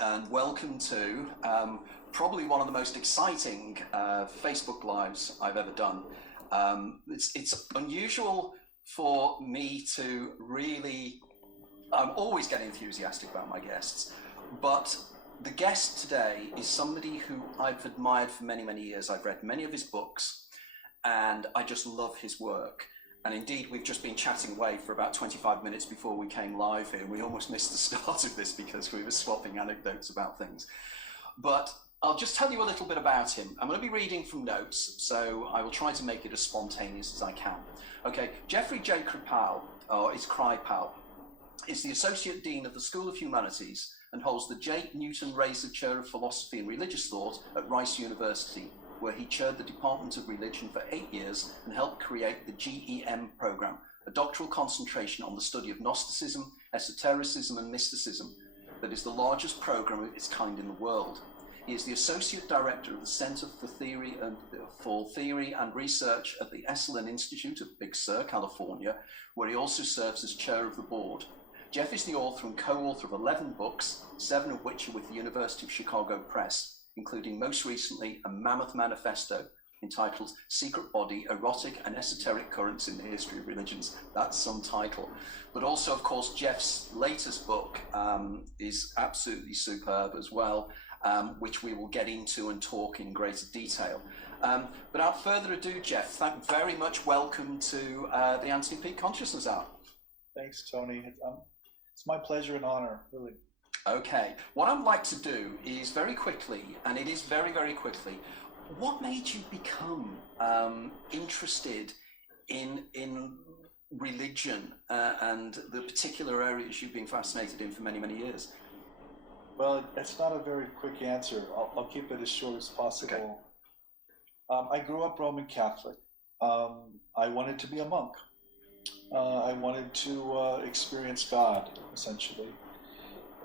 and welcome to probably one of the most exciting Facebook Lives I've ever done. It's unusual for me to really, I'm always get enthusiastic about my guests, but the guest today is somebody who I've admired for many, many years. I've read many of his books, and I just love his work. And indeed, we've just been chatting away for about 25 minutes before we came live here. We almost missed the start of this because we were swapping anecdotes about things. But I'll just tell you a little bit about him. I'm going to be reading from notes, so I will try to make it as spontaneous as I can. Okay, Jeffrey J. Kripal, or is Kripal, is the Associate Dean of the School of Humanities and holds the J. Newton Rayzor Chair of Philosophy and Religious Thought at Rice University, where he chaired the Department of Religion for 8 years and helped create the GEM program, a doctoral concentration on the study of Gnosticism, Esotericism, and Mysticism that is the largest program of its kind in the world. He is the Associate Director of the Center for Theory and Research at the Esalen Institute of Big Sur, California, where he also serves as Chair of the Board. Jeff is the author and co-author of 11 books, 7 of which are with the University of Chicago Press, including most recently a mammoth manifesto entitled Secret Body, Erotic and Esoteric Currents in the History of Religions. That's some title. But also, of course, Jeff's latest book is absolutely superb as well, which we will get into and talk in greater detail. But without further ado, Jeff, thank you very much. Welcome to the Anthony Peake Consciousness Hour. Thanks, Tony. It's my pleasure and honor, really. Okay, what I'd like to do is very quickly, and it is very, very quickly, what made you become interested in religion and the particular areas you've been fascinated in for many, many years? Well, it's not a very quick answer. I'll keep it as short as possible. Okay. I grew up Roman Catholic. I wanted to be a monk. I wanted to experience God, essentially.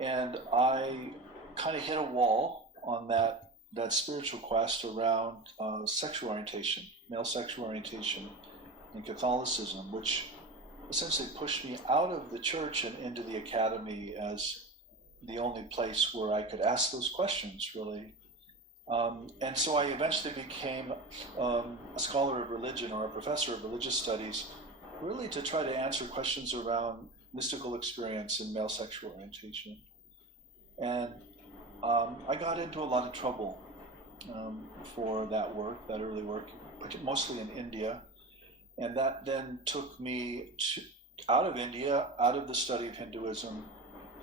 And I kind of hit a wall on that spiritual quest around sexual orientation, male sexual orientation in Catholicism, which essentially pushed me out of the church and into the academy as the only place where I could ask those questions, really. And so I eventually became a scholar of religion or a professor of religious studies, really to try to answer questions around mystical experience and male sexual orientation. And I got into a lot of trouble for that work, that early work, mostly in India. And that then took me out of India, out of the study of Hinduism,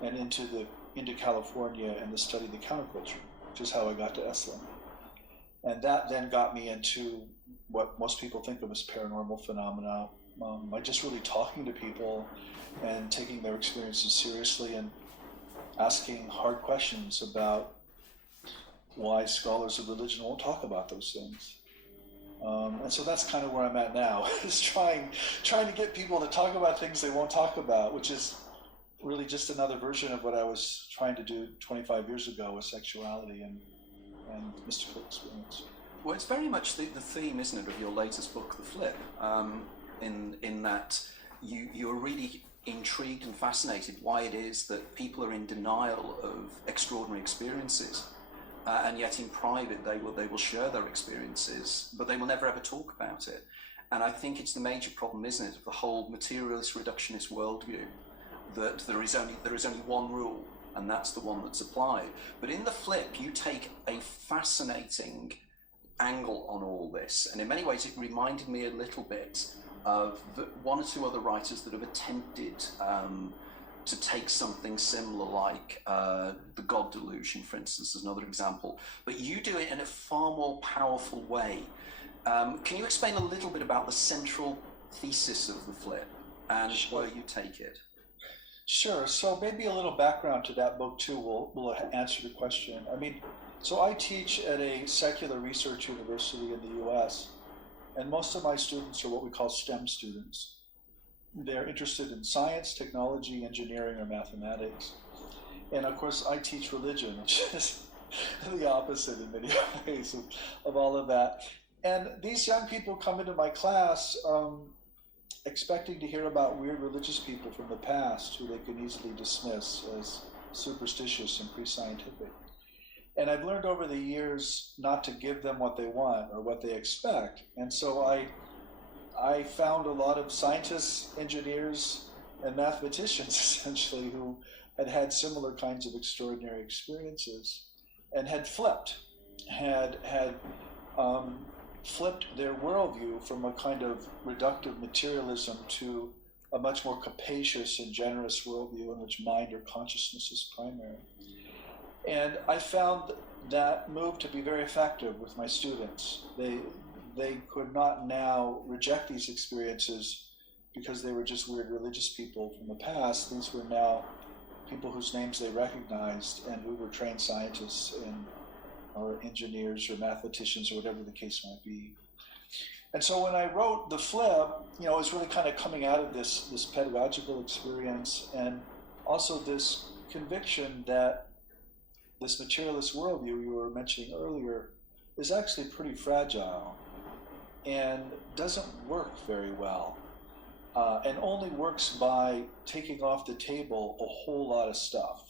and into California and the study of the counterculture, which is how I got to Esalen. And that then got me into what most people think of as paranormal phenomena, by just really talking to people and taking their experiences seriously and asking hard questions about why scholars of religion won't talk about those things. And so that's kind of where I'm at now, is trying to get people to talk about things they won't talk about, which is really just another version of what I was trying to do 25 years ago with sexuality and mystical experience. Well, it's very much the theme, isn't it, of your latest book, The Flip, in that you're really intrigued and fascinated why it is that people are in denial of extraordinary experiences, and yet in private they will share their experiences, but they will never ever talk about it. And I think it's the major problem, isn't it, of the whole materialist reductionist worldview, that there is only one rule, and that's the one that's applied. But in The Flip, you take a fascinating angle on all this, and in many ways it reminded me a little bit of one or two other writers that have attempted to take something similar, like the God delusion, for instance, is another example. But you do it in a far more powerful way. Can you explain a little bit about the central thesis of The Flip and where you take it? Sure. So maybe a little background to that book too will answer the question. I mean, so I teach at a secular research university in the US, and most of my students are what we call STEM students. They're interested in science, technology, engineering, or mathematics. And of course, I teach religion, which is the opposite in many ways of all of that. And these young people come into my class expecting to hear about weird religious people from the past who they can easily dismiss as superstitious and pre-scientific. And I've learned over the years not to give them what they want or what they expect. And so I found a lot of scientists, engineers, and mathematicians essentially who had similar kinds of extraordinary experiences and had flipped their worldview from a kind of reductive materialism to a much more capacious and generous worldview in which mind or consciousness is primary. And I found that move to be very effective with my students. They could not now reject these experiences because they were just weird religious people from the past. These were now people whose names they recognized and who were trained scientists or engineers or mathematicians or whatever the case might be. And so when I wrote The Flip, it was really kind of coming out of this pedagogical experience and also this conviction that this materialist worldview you were mentioning earlier is actually pretty fragile and doesn't work very well, and only works by taking off the table a whole lot of stuff.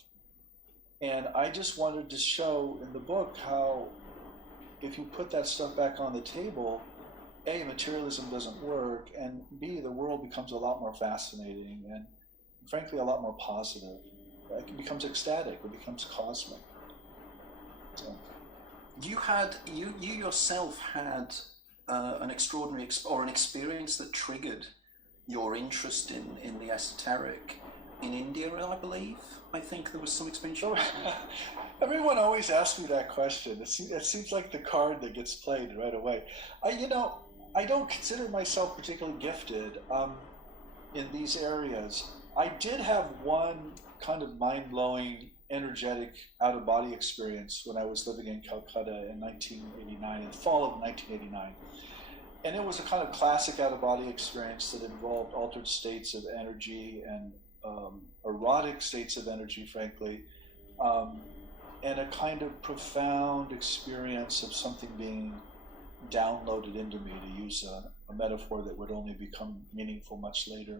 And I just wanted to show in the book how if you put that stuff back on the table, A, materialism doesn't work, and B, the world becomes a lot more fascinating and frankly a lot more positive. It becomes ecstatic, it becomes cosmic. So. You yourself had an extraordinary an experience that triggered your interest in the esoteric in India, I believe. I think there was some experience. Everyone always asks me that question. It seems like the card that gets played right away. I don't consider myself particularly gifted in these areas. I did have one kind of mind-blowing, energetic, out-of-body experience when I was living in Calcutta in 1989, in the fall of 1989. And it was a kind of classic out-of-body experience that involved altered states of energy and erotic states of energy, frankly, and a kind of profound experience of something being downloaded into me, to use a metaphor that would only become meaningful much later.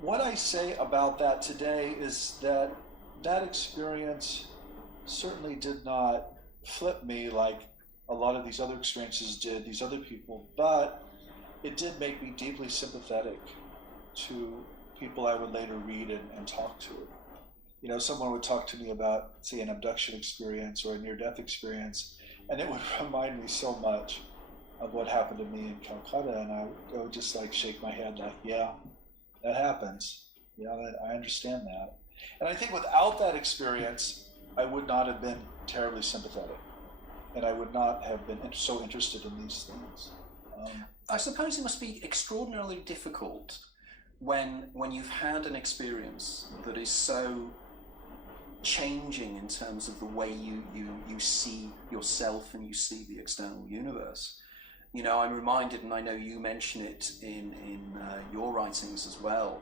What I say about that today is that that experience certainly did not flip me like a lot of these other experiences did, these other people, but it did make me deeply sympathetic to people I would later read and talk to. Someone would talk to me about, say, an abduction experience or a near-death experience, and it would remind me so much of what happened to me in Calcutta, and I would just shake my head like, yeah, that happens. Yeah, I understand that. And I think without that experience, I would not have been terribly sympathetic, and I would not have been so interested in these things. I suppose it must be extraordinarily difficult when you've had an experience that is so changing in terms of the way you see yourself and you see the external universe. I'm reminded, and I know you mention it in your writings as well,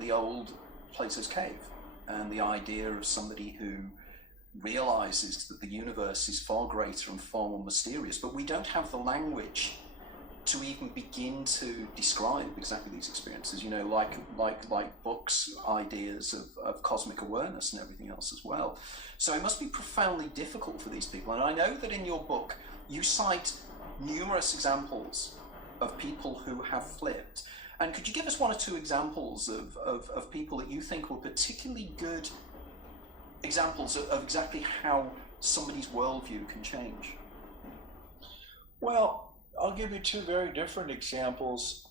the old Plato's cave and the idea of somebody who realizes that the universe is far greater and far more mysterious, but we don't have the language to even begin to describe exactly these experiences, like books, ideas of cosmic awareness and everything else as well. So it must be profoundly difficult for these people. And I know that in your book, you cite numerous examples of people who have flipped. And could you give us one or two examples of people that you think were particularly good examples of exactly how somebody's worldview can change? Well, I'll give you two very different examples.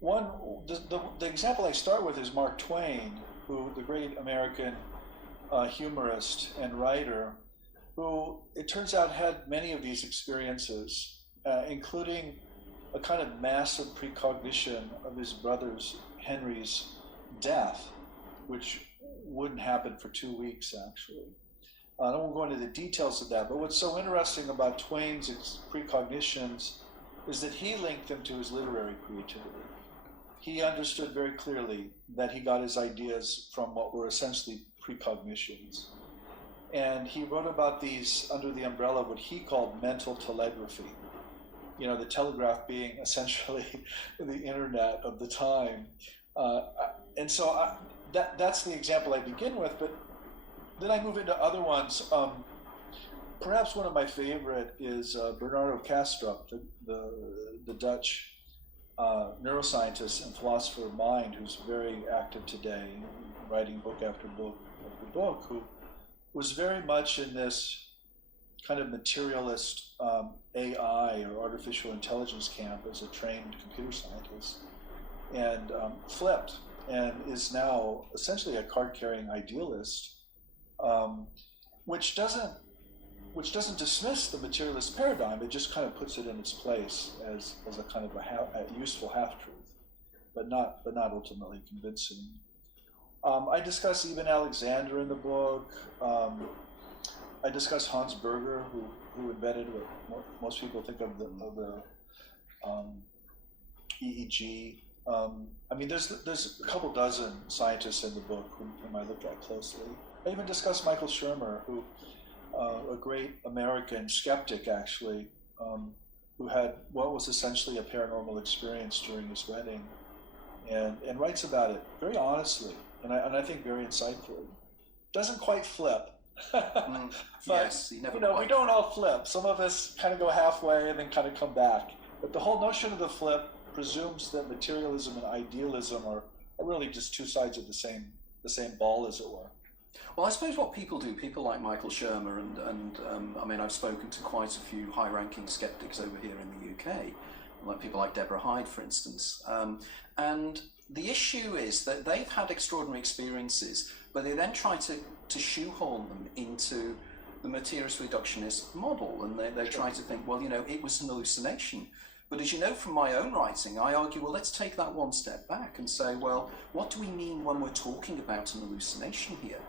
One, the example I start with is Mark Twain, who the great American humorist and writer, who it turns out had many of these experiences, including a kind of massive precognition of his brother's Henry's death, which wouldn't happen for 2 weeks, actually. I don't want to go into the details of that, but what's so interesting about Twain's precognitions is that he linked them to his literary creativity. He understood very clearly that he got his ideas from what were essentially precognitions. And he wrote about these under the umbrella of what he called mental telegraphy. The telegraph being essentially the internet of the time. And so that's the example I begin with, but then I move into other ones. Perhaps one of my favorite is Bernardo Kastrup, the Dutch neuroscientist and philosopher of mind, who's very active today, writing book after book after book, who was very much in this kind of materialist AI or artificial intelligence camp as a trained computer scientist, and flipped and is now essentially a card-carrying idealist, which doesn't dismiss the materialist paradigm. It just kind of puts it in its place as a kind of a useful half-truth, but not ultimately convincing. I discuss Eben Alexander in the book. I discuss Hans Berger, who invented what most people think of the EEG. I mean, there's a couple dozen scientists in the book whom I look at closely. I even discuss Michael Shermer, who a great American skeptic, actually, who had what was essentially a paranormal experience during his wedding, and writes about it very honestly, and I think very insightfully. Doesn't quite flip. But, yes, we don't all flip. Some of us kind of go halfway and then kind of come back. But the whole notion of the flip presumes that materialism and idealism are really just two sides of the same ball, as it were. Well, I suppose what people do, people like Michael Shermer, and I mean, I've spoken to quite a few high-ranking skeptics over here in the UK, like people like Deborah Hyde, for instance. And the issue is that they've had extraordinary experiences, but they then try to shoehorn them into the materialist reductionist model, and they try to think, well, it was an hallucination. But as you know from my own writing, I argue, well, let's take that one step back and say, well, what do we mean when we're talking about an hallucination here?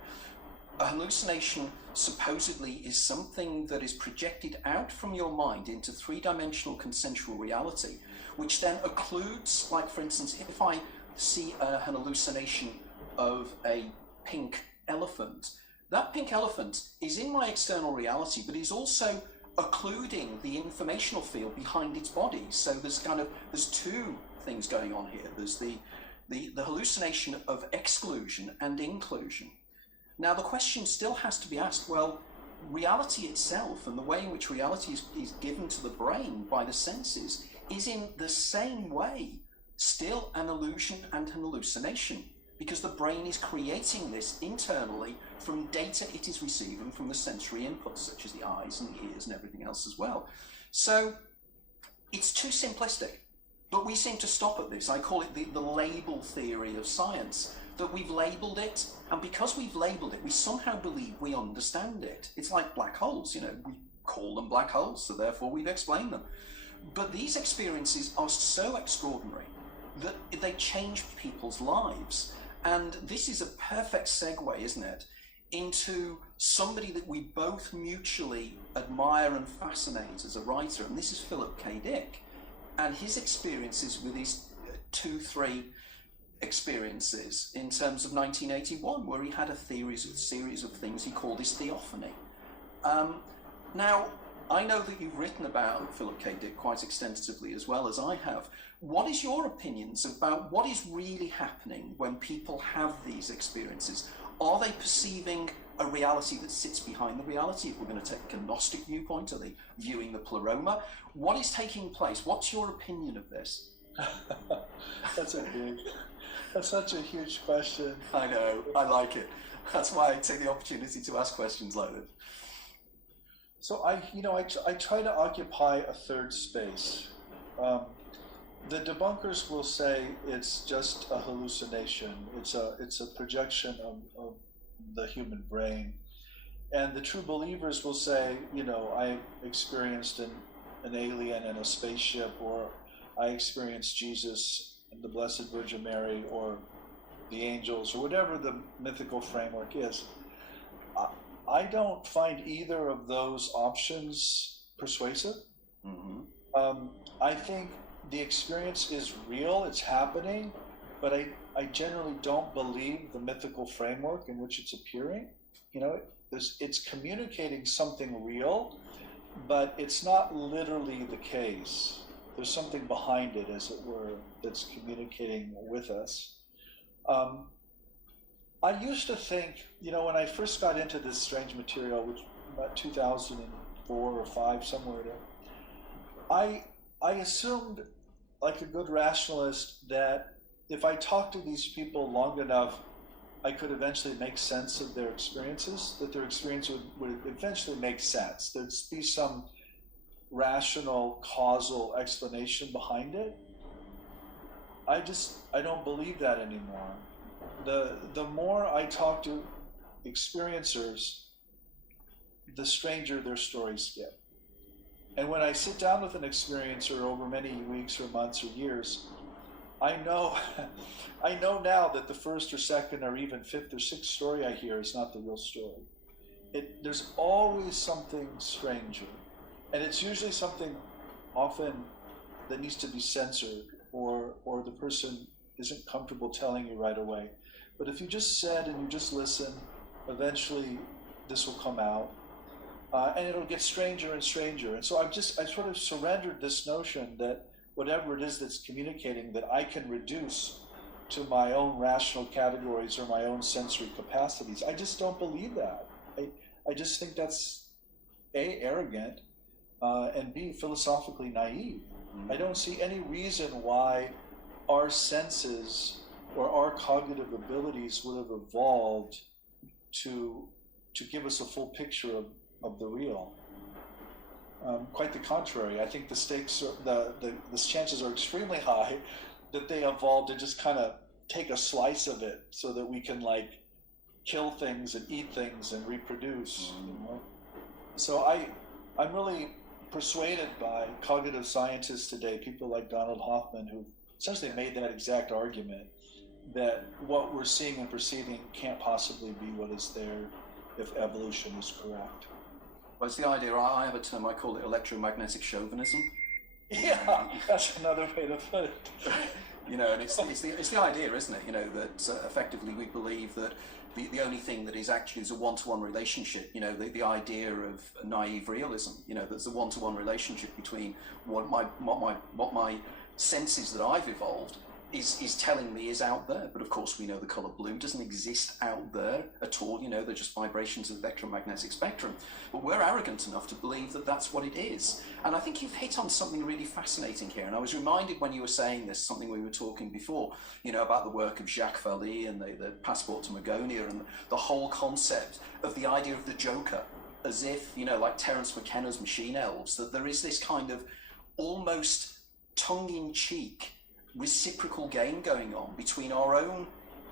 A hallucination supposedly is something that is projected out from your mind into three-dimensional consensual reality, which then occludes, like for instance, if I see an hallucination of a pink elephant, that pink elephant is in my external reality, but is also occluding the informational field behind its body. So there's two things going on here. There's the hallucination of exclusion and inclusion. Now the question still has to be asked, well, reality itself and the way in which reality is given to the brain by the senses is in the same way still an illusion and an hallucination, because the brain is creating this internally from data it is receiving from the sensory inputs, such as the eyes and the ears and everything else as well. So it's too simplistic, but we seem to stop at this. I call it the label theory of science, that we've labeled it, and because we've labeled it, we somehow believe we understand it. It's like black holes, we call them black holes, so therefore we've explained them. But these experiences are so extraordinary that they change people's lives. And this is a perfect segue, isn't it, into somebody that we both mutually admire and fascinate as a writer, and this is Philip K. Dick, and his experiences with his 2-3 experiences in terms of 1981, where he had a series of things he called his theophany. Now, I know that you've written about Philip K. Dick quite extensively as well as I have. What is your opinions about what is really happening when people have these experiences? Are they perceiving a reality that sits behind the reality? If we're going to take a Gnostic viewpoint, are they viewing the pleroma? What is taking place? What's your opinion of this? That's such a huge question. I know, I like it. That's why I take the opportunity to ask questions like this. So I try to occupy a third space. The debunkers will say it's just a hallucination. It's a projection of the human brain. And the true believers will say, I experienced an alien in a spaceship, or I experienced Jesus and the Blessed Virgin Mary, or the angels, or whatever the mythical framework is. I don't find either of those options persuasive. Mm-hmm. I think the experience is real, it's happening, but I generally don't believe the mythical framework in which it's appearing. It's communicating something real, but it's not literally the case. There's something behind it, as it were, that's communicating with us. I used to think, when I first got into this strange material, which about 2004 or 5, somewhere there, I assumed, like a good rationalist, that if I talked to these people long enough, I could eventually make sense of their experiences, that their experience would eventually make sense. There'd be some rational, causal explanation behind it. I don't believe that anymore. The more I talk to experiencers, the stranger their stories get. And when I sit down with an experiencer over many weeks or months or years, I know I know now that the first or second or even fifth or sixth story I hear is not the real story. There's always something stranger. And it's usually something often that needs to be censored, or the person isn't comfortable telling you right away. But if you just sit and you just listen, eventually this will come out. And it'll get stranger and stranger. And so I sort of surrendered this notion that whatever it is that's communicating, that I can reduce to my own rational categories or my own sensory capacities. I just don't believe that. I just think that's A, arrogant, and B, philosophically naive. I don't see any reason why our senses or our cognitive abilities would have evolved to give us a full picture of the real. Quite the contrary. I think the stakes, the chances are extremely high that they evolved to just kind of take a slice of it so that we can kill things and eat things and reproduce. So I'm really persuaded by cognitive scientists today, people like Donald Hoffman, who essentially made that exact argument, that what we're seeing and perceiving can't possibly be what is there if evolution is correct. Well, it's the idea, I have a term, I call it electromagnetic chauvinism. Yeah, that's another way to put it. And it's the idea, isn't it? That effectively we believe that the only thing that is actually is a one-to-one relationship. The idea of naive realism. There's a one-to-one relationship between what my senses that I've evolved is telling me is out there. But of course, we know the color blue doesn't exist out there at all. They're just vibrations of the electromagnetic spectrum. But we're arrogant enough to believe that that's what it is. And I think you've hit on something really fascinating here. And I was reminded when you were saying this, something we were talking before, about the work of Jacques Vallée and the Passport to Magonia, and the whole concept of the idea of the Joker, as if, like Terence McKenna's Machine Elves, that there is this kind of almost tongue-in-cheek reciprocal game going on between our own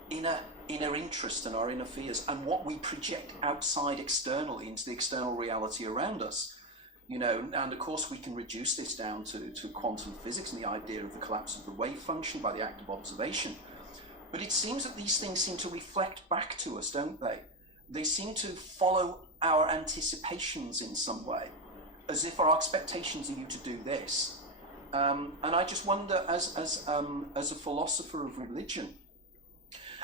inner interest and our inner fears and what we project outside externally into the external reality around us. And of course we can reduce this down to quantum physics and the idea of the collapse of the wave function by the act of observation. But it seems that these things seem to reflect back to us, don't they? They seem to follow our anticipations in some way, as if our expectations are you to do this. And I just wonder, as a philosopher of religion,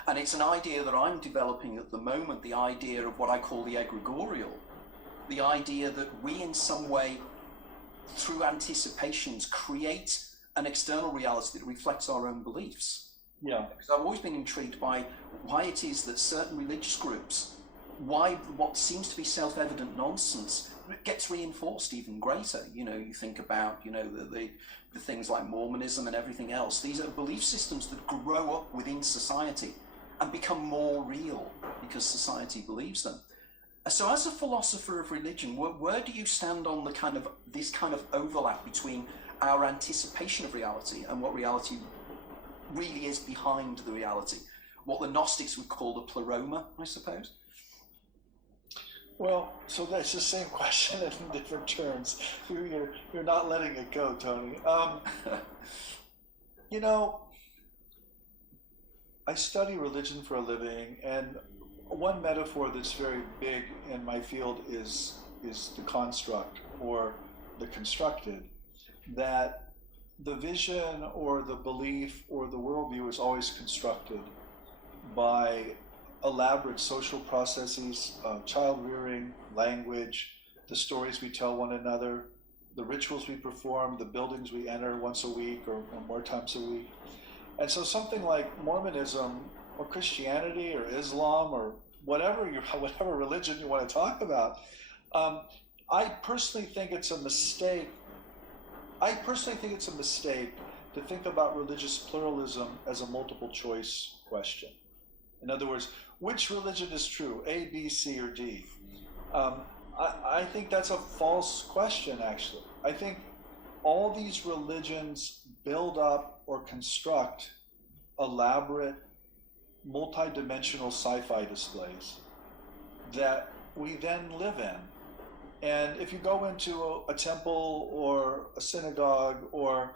and it's an idea that I'm developing at the moment, the idea of what I call the egregorial, the idea that we in some way, through anticipations, create an external reality that reflects our own beliefs. Yeah. Because I've always been intrigued by why it is that certain religious groups, why what seems to be self-evident nonsense gets reinforced even greater. You think about, the things like Mormonism and everything else. These are belief systems that grow up within society and become more real because society believes them. So as a philosopher of religion, where do you stand on this kind of overlap between our anticipation of reality and what reality really is behind the reality? What the Gnostics would call the pleroma, I suppose? Well, so that's the same question in different terms. You're not letting it go, Tony. I study religion for a living, and one metaphor that's very big in my field is the construct or the constructed. That the vision or the belief or the worldview is always constructed by elaborate social processes, child rearing, language, the stories we tell one another, the rituals we perform, the buildings we enter once a week or more times a week. And so something like Mormonism or Christianity or Islam or whatever religion you want to talk about. I personally think it's a mistake. To think about religious pluralism as a multiple choice question. In other words, which religion is true, A, B, C, or D? I think that's a false question, actually. I think all these religions build up or construct elaborate, multi-dimensional sci-fi displays that we then live in. And if you go into a temple or a synagogue or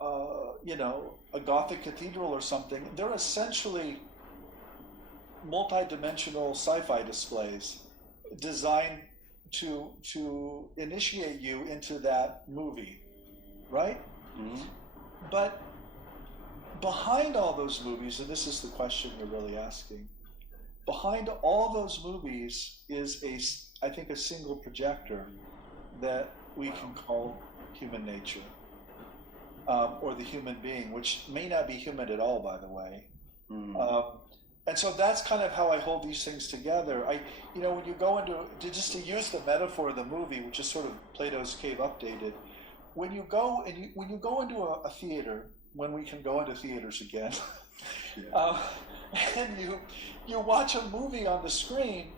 a Gothic cathedral or something, they're essentially multi-dimensional sci-fi displays designed to initiate you into that movie, right? Mm-hmm. But behind all those movies, and this is the question you're really asking, behind all those movies is I think a single projector that we can call human nature, or the human being, which may not be human at all, by the way. Mm. And so that's kind of how I hold these things together. When you go just to use the metaphor of the movie, which is sort of Plato's Cave updated, when you go into a theater, when we can go into theaters again, yeah. And you watch a movie on the screen,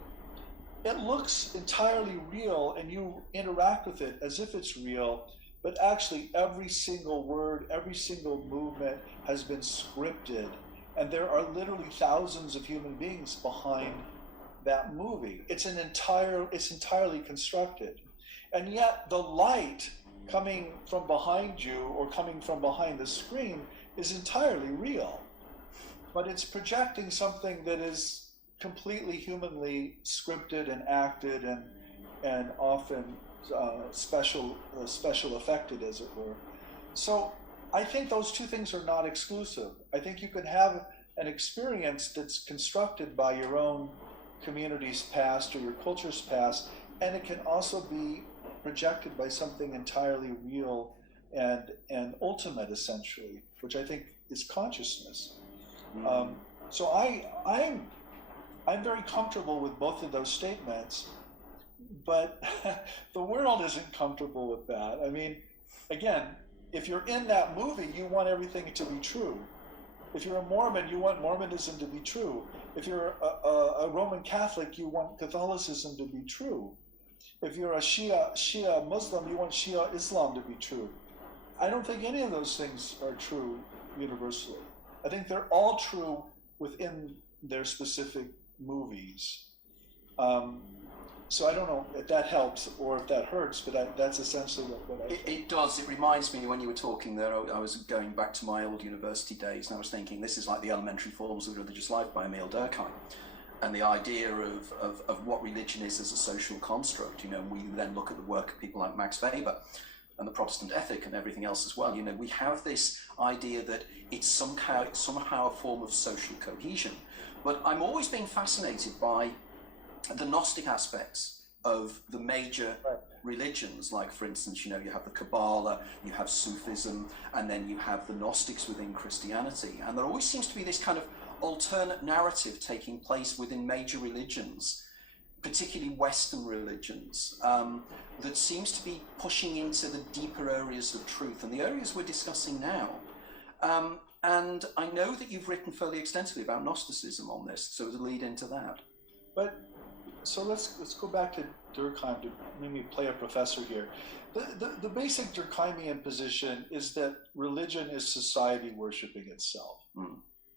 it looks entirely real, and you interact with it as if it's real, but actually every single word, every single movement has been scripted. And there are literally thousands of human beings behind that movie. It's entirely constructed. And yet the light coming from behind you or coming from behind the screen is entirely real. But it's projecting something that is completely humanly scripted and acted and often special effected, as it were. So I think those two things are not exclusive. I think you can have an experience that's constructed by your own community's past or your culture's past, and it can also be projected by something entirely real and ultimate, essentially, which I think is consciousness. Mm-hmm. So I'm very comfortable with both of those statements, but the world isn't comfortable with that. I mean, again, if you're in that movie, you want everything to be true. If you're a Mormon, you want Mormonism to be true. If you're a Roman Catholic, you want Catholicism to be true. If you're a Shia Muslim, you want Shia Islam to be true. I don't think any of those things are true universally. I think they're all true within their specific movies. So I don't know if that helps or if that hurts, but that's essentially what I think. It does. It reminds me, when you were talking there, I was going back to my old university days, and I was thinking this is like the elementary forms of religious life by Emil Durkheim. And the idea of what religion is as a social construct, we then look at the work of people like Max Weber and the Protestant ethic and everything else as well. We have this idea that it's somehow a form of social cohesion. But I'm always being fascinated by the Gnostic aspects of the major religions, like, for instance, you have the Kabbalah, you have Sufism, and then you have the Gnostics within Christianity. And there always seems to be this kind of alternate narrative taking place within major religions, particularly Western religions, that seems to be pushing into the deeper areas of truth, and the areas we're discussing now. And I know that you've written fairly extensively about Gnosticism on this, so to lead into that. So let's go back to Durkheim to maybe play a professor here. The basic Durkheimian position is that religion is society worshiping itself,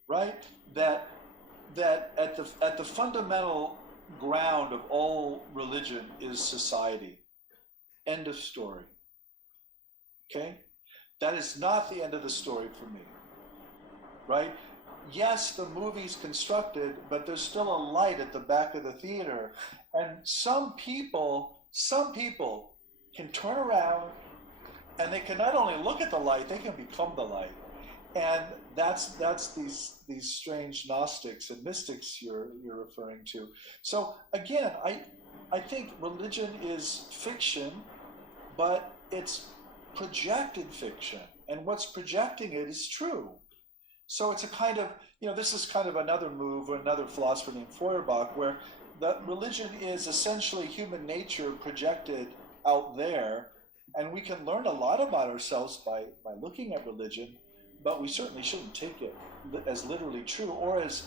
right? That at the fundamental ground of all religion is society. End of story. Okay? That is not the end of the story for me, right? Yes, the movie's constructed, but there's still a light at the back of the theater. And some people can turn around and they can not only look at the light, they can become the light. And that's these strange Gnostics and mystics you're referring to. So again, I think religion is fiction, but it's projected fiction. And what's projecting it is true. So it's a kind of, this is kind of another move, or another philosopher named Feuerbach, where the religion is essentially human nature projected out there, and we can learn a lot about ourselves by looking at religion, but we certainly shouldn't take it as literally true or as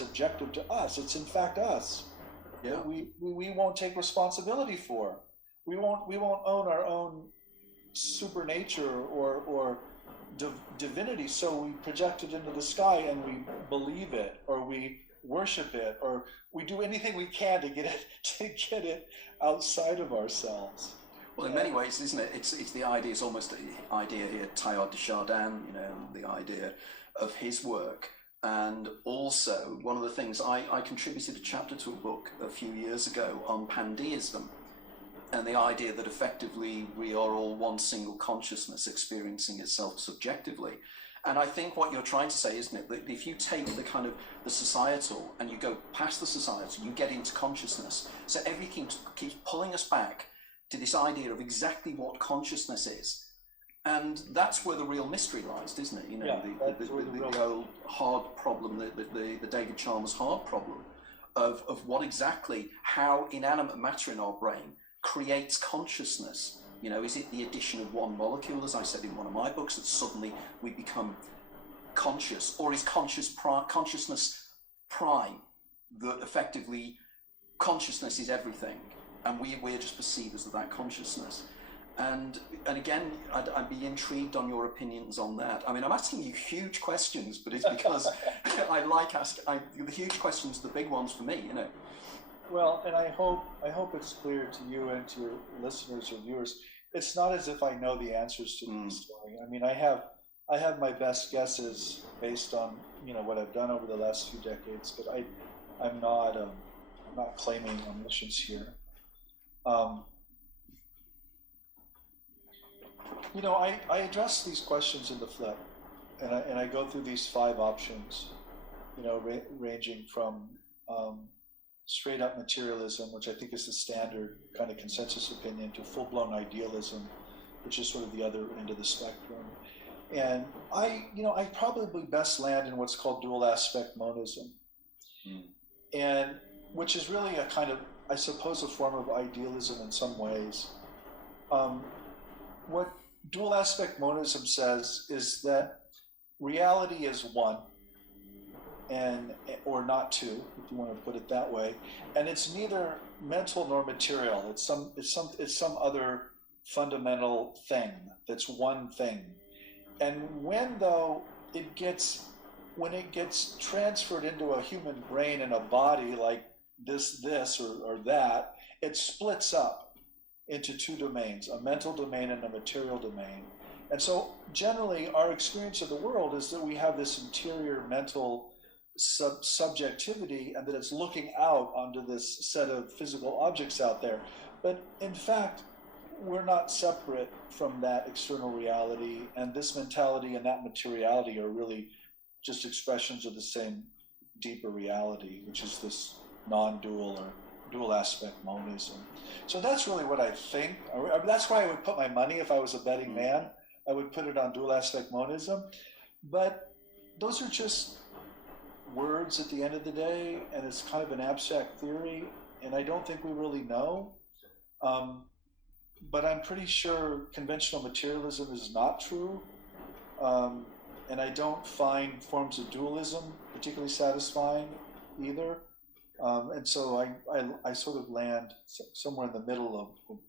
objective to us. It's in fact us. Yeah. We won't take responsibility for. We won't own our own supernature or divinity, so we project it into the sky and we believe it, or we worship it, or we do anything we can to get it outside of ourselves. Well, in many ways, isn't it? It's the idea. It's almost the idea here, Teilhard de Chardin. The idea of his work, and also one of the things I contributed a chapter to a book a few years ago on pandeism, and the idea that effectively we are all one single consciousness experiencing itself subjectively. And I think what you're trying to say, isn't it, that if you take the kind of the societal and you go past the societal, you get into consciousness. So everything keeps pulling us back to this idea of exactly what consciousness is. And that's where the real mystery lies, isn't it? The old hard problem, the David Chalmers hard problem of what exactly, how inanimate matter in our brain creates consciousness. Is it the addition of one molecule, as I said in one of my books, that suddenly we become conscious, or is consciousness prime, that effectively consciousness is everything, and we're just perceived as that consciousness? And again, I'd be intrigued on your opinions on that. I mean, I'm asking you huge questions, but it's because I like the huge questions, the big ones for me, Well, and I hope it's clear to you and to your listeners or viewers. It's not as if I know the answers to the story. I mean, I have my best guesses based on what I've done over the last few decades, but I'm not claiming omniscience here. I address these questions in the flip, and I go through these 5 options, ranging from straight up materialism, which I think is the standard kind of consensus opinion, to full-blown idealism, which is sort of the other end of the spectrum. And I probably best land in what's called dual aspect monism, and which is really a kind of, I suppose, a form of idealism in some ways. What dual aspect monism says is that reality is one, or not two, if you want to put it that way, and it's neither mental nor material. It's some other fundamental thing that's one thing. And when it gets transferred into a human brain and a body, like this or that, it splits up into 2 domains, a mental domain and a material domain. And so generally our experience of the world is that we have this interior mental subjectivity, and that it's looking out onto this set of physical objects out there. But in fact, we're not separate from that external reality, and this mentality and that materiality are really just expressions of the same deeper reality, which is this non-dual or dual aspect monism. So that's really what I think. That's why I would put my money, if I was a betting man, I would put it on dual aspect monism. But those are just words at the end of the day, and it's kind of an abstract theory, and I don't think we really know. But I'm pretty sure conventional materialism is not true, and I don't find forms of dualism particularly satisfying either. And so I sort of land somewhere in the middle of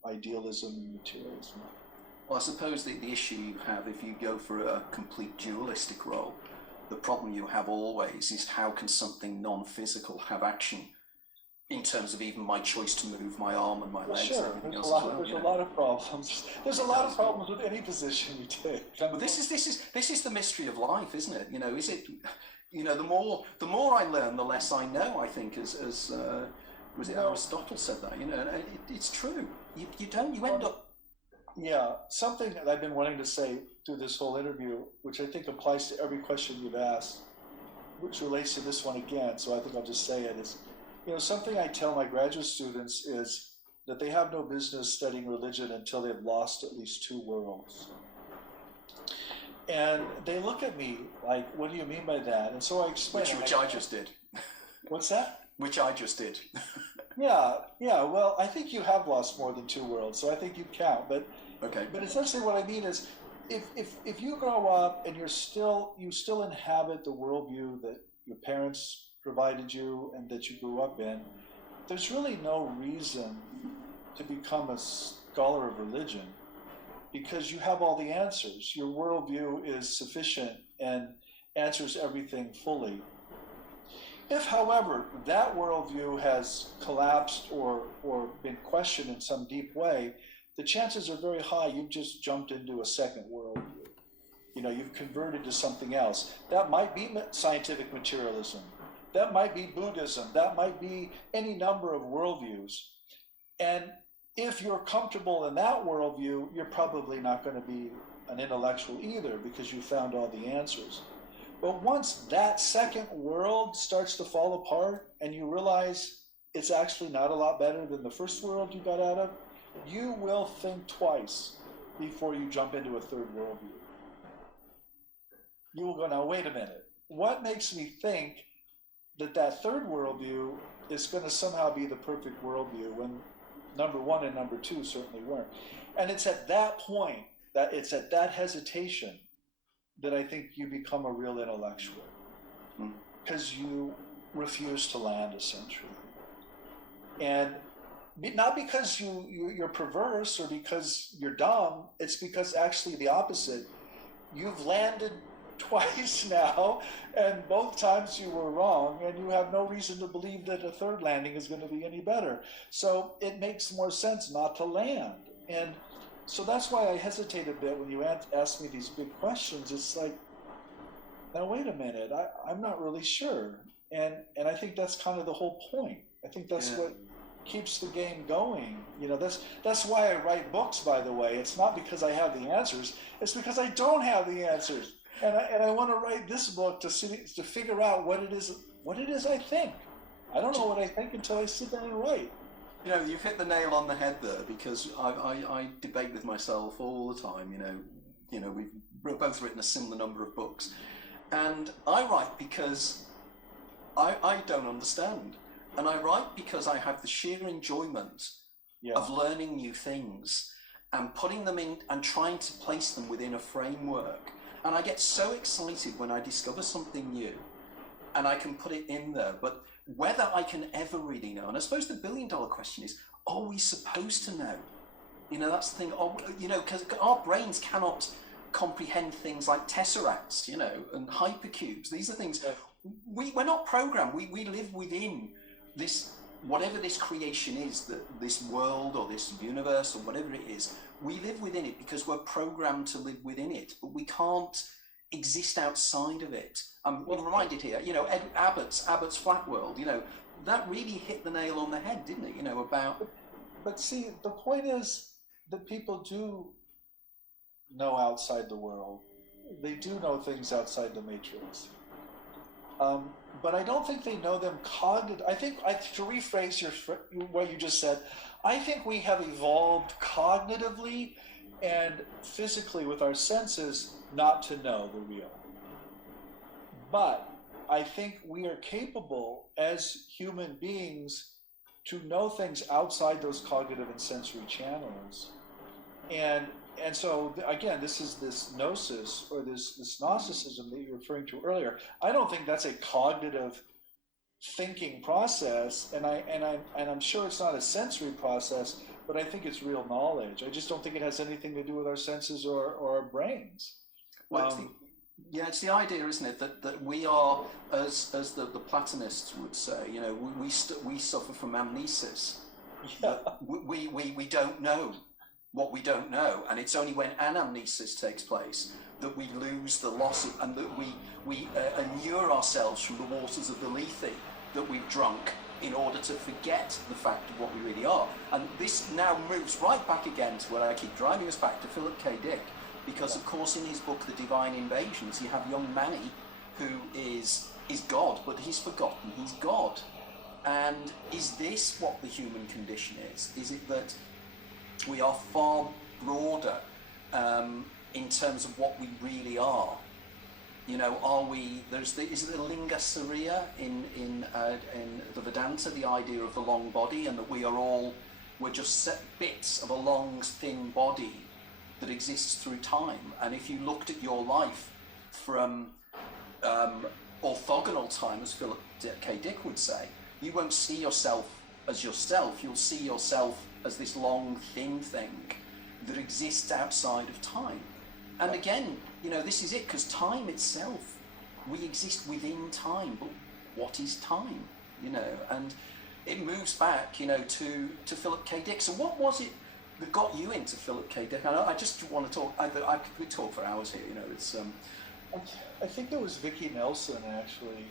idealism and materialism. Well, I suppose the issue you have, if you go for a complete dualistic role, the problem you have always is how can something non-physical have action in terms of even my choice to move my arm and my legs? Sure, and there's a lot of problems. There's a lot of problems with any position you take. But this is the mystery of life, isn't it? Is it? The more I learn, the less I know. I think, as was it Aristotle said that? It's true. You end up. Yeah, something that I've been wanting to say through this whole interview, which I think applies to every question you've asked, which relates to this one again, so I think I'll just say it, is, something I tell my graduate students is that they have no business studying religion until they've lost at least 2 worlds. And they look at me like, what do you mean by that? And so I explain. Which I just did. What's that? Which I just did. Yeah. Well, I think you have lost more than two worlds, so I think you count. But Okay. But essentially, what I mean is, if you grow up and you still inhabit the worldview that your parents provided you and that you grew up in, there's really no reason to become a scholar of religion, because you have all the answers. Your worldview is sufficient and answers everything fully. If, however, that worldview has collapsed or been questioned in some deep way, the chances are very high you've just jumped into a second worldview. You've converted to something else. That might be scientific materialism. That might be Buddhism. That might be any number of worldviews. And if you're comfortable in that worldview, you're probably not going to be an intellectual either, because you found all the answers. But once that second world starts to fall apart and you realize it's actually not a lot better than the first world you got out of, you will think twice before you jump into a third worldview. You will go, now wait a minute, what makes me think that third worldview is going to somehow be the perfect worldview when number one and number two certainly weren't? And it's at that point, it's at that hesitation, that I think you become a real intellectual, because you refuse to land, essentially. And not because you're perverse or because you're dumb, it's because actually the opposite. You've landed twice now, and both times you were wrong, and you have no reason to believe that a third landing is going to be any better. So it makes more sense not to land. And so that's why I hesitate a bit when you ask me these big questions. It's like, now wait a minute, I'm not really sure. And I think that's kind of the whole point. I think that's what keeps the game going. That's why I write books, by the way. It's not because I have the answers. It's because I don't have the answers. And I want to write this book to figure out what it is I think. I don't know what I think until I sit down and write. You've hit the nail on the head there, because I debate with myself all the time. We've both written a similar number of books, and I write because I don't understand, and I write because I have the sheer enjoyment of learning new things and putting them in and trying to place them within a framework. And I get so excited when I discover something new and I can put it in there. But whether I can ever really know, and I suppose the billion-dollar question is, are we supposed to know? That's the thing. Because our brains cannot comprehend things like tesseracts, and hypercubes. These are things we're not programmed. We live within this, whatever this creation is, this world or this universe or whatever it is. We live within it because we're programmed to live within it, but we can't exist outside of it. I'm reminded here, Ed Abbott's Flat World, that really hit the nail on the head, didn't it? About. But see, the point is that people do know outside the world. They do know things outside the matrix. But I don't think they know them cognitively. I think, to rephrase what you just said, I think we have evolved cognitively and physically with our senses not to know the real. But I think we are capable as human beings to know things outside those cognitive and sensory channels. And so, again, this is this gnosis or this Gnosticism that you were referring to earlier. I don't think that's a cognitive thinking process, and I'm sure it's not a sensory process, but I think it's real knowledge. I just don't think it has anything to do with our senses or our brains. Well, it's the idea, isn't it, that we are, as the Platonists would say, we suffer from amnesis. Yeah. We don't know what we don't know, and it's only when anamnesis takes place that we lose the loss of, and that we inure ourselves from the waters of the lethe that we've drunk in order to forget the fact of what we really are. And this now moves right back again to where I keep driving us back to Philip K. Dick, because of course in his book The Divine Invasions you have young Manny who is God, but he's forgotten he's God. And is this what the human condition is? Is it that we are far broader in terms of what we really are. You know, are we? Is it the Linga Sariya in the Vedanta, the idea of the long body, and that we're just set bits of a long, thin body that exists through time. And if you looked at your life from orthogonal time, as Philip K. Dick would say, you won't see yourself as yourself. You'll see yourself as this long, thin thing that exists outside of time. And again, you know, this is it, because time itself, we exist within time, but what is time? You know, and it moves back, you know, to Philip K. Dick. So what was it that got you into Philip K. Dick? I just want to talk, we talk for hours here, you know, it's... I think it was Vicki Nelson, actually.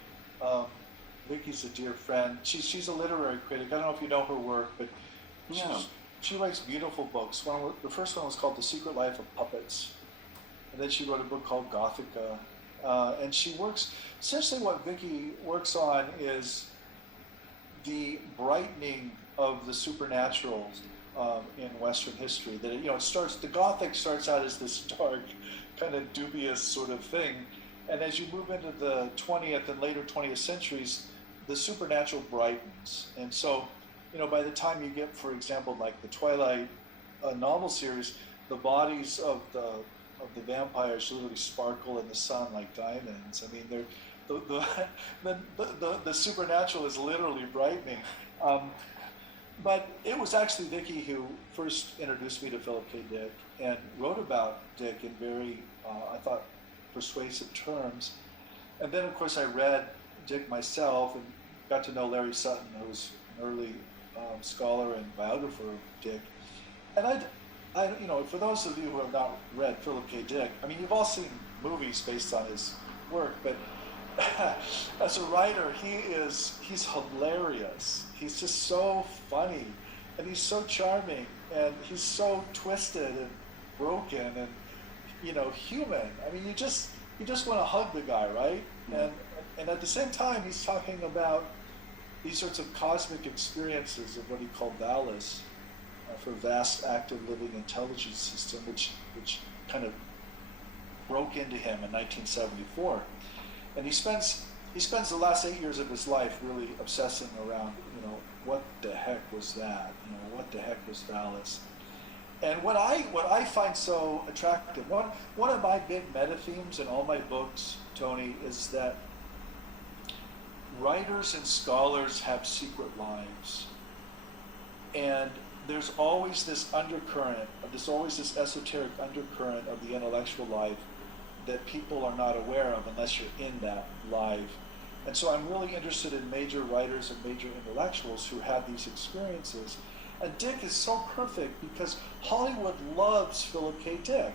Vicki's a dear friend. She's a literary critic. I don't know if you know her work, but she writes beautiful books. The first one was called The Secret Life of Puppets. And then she wrote a book called Gothica. And she works, essentially what Vicki works on is the brightening of the supernatural in Western history. That it starts, the Gothic starts out as this dark, kind of dubious sort of thing. And as you move into the 20th and later 20th centuries, the supernatural brightens. And so, by the time you get, for example, like the Twilight novel series, the bodies of the vampires literally sparkle in the sun like diamonds. I mean, the supernatural is literally brightening. But it was actually Vicki who first introduced me to Philip K. Dick and wrote about Dick in very, I thought, persuasive terms. And then, of course, I read Dick myself and got to know Larry Sutton, who was an early scholar and biographer of Dick. And I, for those of you who have not read Philip K. Dick, I mean, you've all seen movies based on his work, but as a writer, he's hilarious. He's just so funny, and he's so charming, and he's so twisted and broken, and human. I mean, you just want to hug the guy, right? And at the same time, he's talking about these sorts of cosmic experiences of what he called Valis, for vast active living intelligence system, which kind of broke into him in 1974. And he spends the last 8 years of his life really obsessing around, what the heck was that? What the heck was Valis? And what I find so attractive, one of my big meta themes in all my books, Tony, is that writers and scholars have secret lives. And there's always this undercurrent, there's always this esoteric undercurrent of the intellectual life that people are not aware of unless you're in that life. And so I'm really interested in major writers and major intellectuals who have these experiences. And Dick is so perfect because Hollywood loves Philip K. Dick.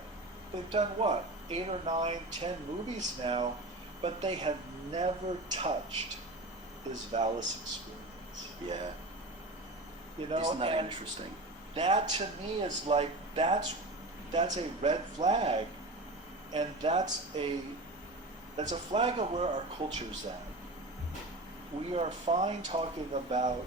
They've done what, 8 or 9, 10 movies now, but they have never touched his Valis experience. Yeah. Isn't that interesting? That to me is like, that's a red flag. And that's a flag of where our culture's at. We are fine talking about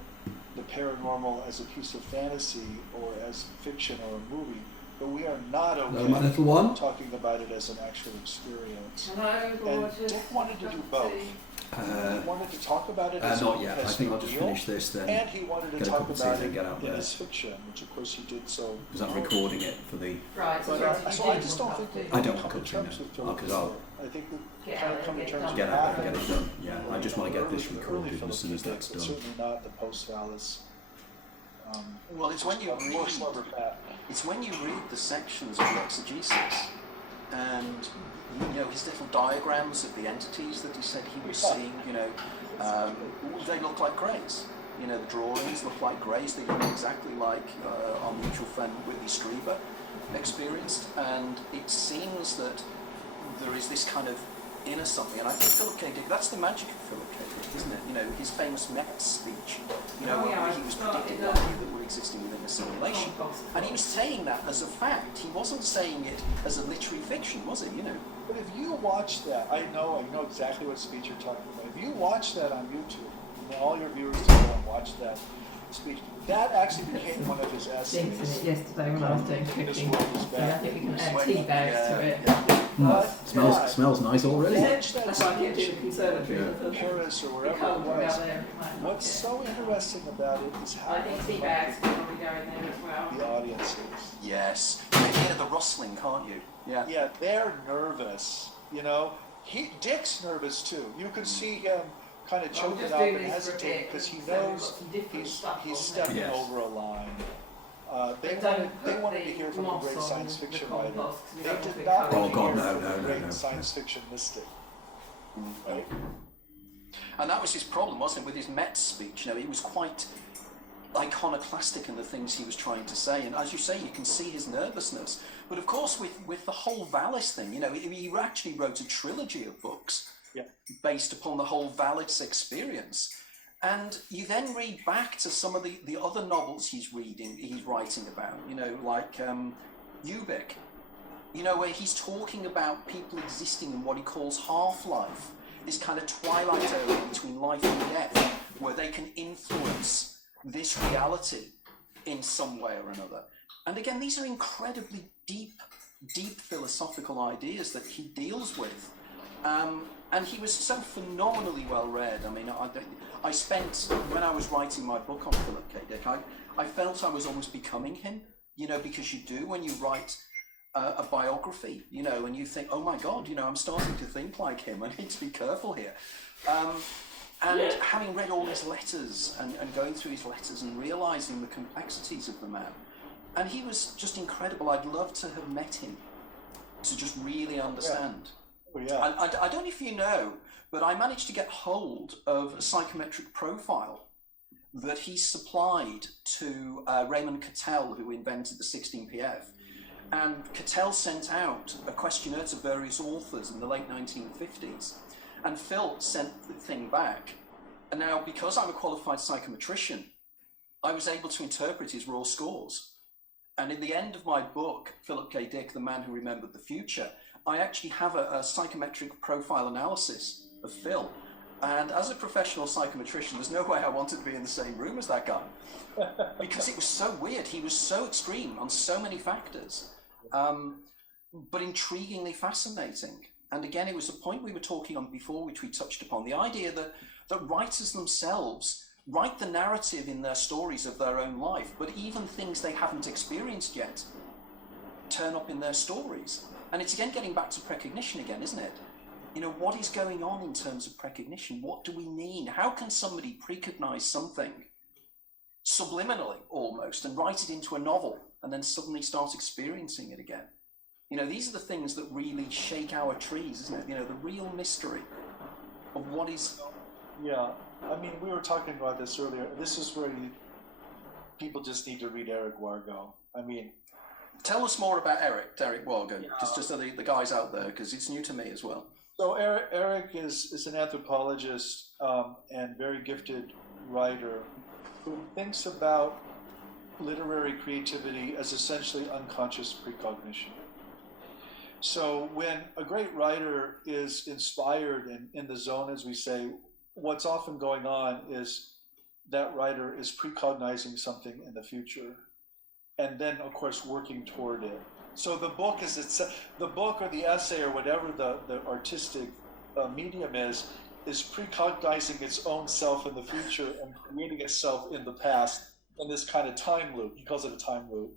the paranormal as a piece of fantasy or as fiction or a movie, but we are not okay my little one. talking about it as an actual experience. Hello, and Dick wanted to do both. He wanted to talk about it as not yet. I think I'll just real, finish this then. and he wanted to get a talk cup of tea about and it get out in there. his fiction, which of course he did so. Because I'm recording it for the. Right, But, so I just don't think I don't come want to to terms with Philip because I'll I think we Get kind out of come and to get terms it with get out and that. get it done. Yeah, I just want to get this The early recorded Philip as soon as K. Dick, that's but done. certainly not the post-Valis. Well, it's when you read... Clever Pat. It's when you read the sections of the exegesis and his little diagrams of the entities that he said he was seeing, they look like greys. The drawings look like greys. They look exactly like our mutual friend Whitley Strieber experienced. And it seems that there is this kind of inner something. And I think Philip K. Dick, that's the magic of Philip K. Dick, isn't it? His famous Met speech, where he was predicting the idea that we're existing within a simulation. And he was saying that as a fact. He wasn't saying it as a literary fiction, was he? But if you watch that, I know exactly what speech you're talking about. If you watch that on YouTube, all your viewers to go and watch that, speech. That actually became one of his Stinks in essays. it yesterday when I was doing This cooking. work is So I bad. think we can add Sweat. tea bags to it. Smells nice already. Watch that That's why I get to the speech conservatory. Yeah. in Paris or The wherever colour it will be was. out there. It might not What's get. so interesting about it is how I think tea bags will probably go in there as well. the audience is. Yes. You can hear the rustling, can't you? Yeah. Yeah, they're nervous. You know, Dick's nervous too. You could see him kind of choking just up doing and this for a hesitating bit, because he so we've got knows some different stuff he's on stepping there. Yes. over a line. They Don't wanted put to hear the from a moss great on science the fiction compost, writer. 'cause we They don't did want not to Oh, want to God, hear no, from no, a no, great no. science fiction mystic. Right? And that was his problem, wasn't it, with his Met speech? You know, it was quite iconoclastic in the things he was trying to say. And as you say, you can see his nervousness. But of course, with the whole Vallis thing, you know, he actually wrote a trilogy of books based upon the whole Vallis experience. And you then read back to some of the other novels he's writing about, you know, like Ubik, you know, where he's talking about people existing in what he calls half-life, this kind of twilight area between life and death, where they can influence this reality in some way or another. And again, these are incredibly deep philosophical ideas that he deals with. And he was so phenomenally well read. I mean, I spent, when I was writing my book on Philip K. Dick, I felt I was almost becoming him, you know, because you do when you write a biography, you know, and you think, oh my God, you know, I'm starting to think like him. I need to be careful here. And having read all his letters and going through his letters and realizing the complexities of the man, and he was just incredible. I'd love to have met him to just really understand. Oh, yeah. I don't know if you know, but I managed to get hold of a psychometric profile that he supplied to Raymond Cattell, who invented the 16PF. And Cattell sent out a questionnaire to various authors in the late 1950s. And Phil sent the thing back. And now, because I'm a qualified psychometrician, I was able to interpret his raw scores. And in the end of my book, Philip K. Dick, The Man Who Remembered the Future, I actually have a psychometric profile analysis of Phil. And as a professional psychometrician, there's no way I wanted to be in the same room as that guy. Because it was so weird. He was so extreme on so many factors, but intriguingly fascinating. And again, it was a point we were talking on before, which we touched upon, the idea that writers themselves write the narrative in their stories of their own life, but even things they haven't experienced yet turn up in their stories. And it's again getting back to precognition again, isn't it? You know, what is going on in terms of precognition? What do we mean? How can somebody precognize something subliminally almost and write it into a novel and then suddenly start experiencing it again? You know, these are the things that really shake our trees, isn't it? You know, the real mystery of what is... Yeah, I mean, we were talking about this earlier. This is where people just need to read Eric Wargo. I mean... Tell us more about Eric Wargo, just so the guys out there, because it's new to me as well. So Eric is an anthropologist and very gifted writer who thinks about literary creativity as essentially unconscious precognition. So when a great writer is inspired and in the zone, as we say, what's often going on is that writer is precognizing something in the future, and then, of course, working toward it. So the book the book or the essay or whatever the artistic medium is precognizing its own self in the future and creating itself in the past in this kind of time loop. He calls it a time loop.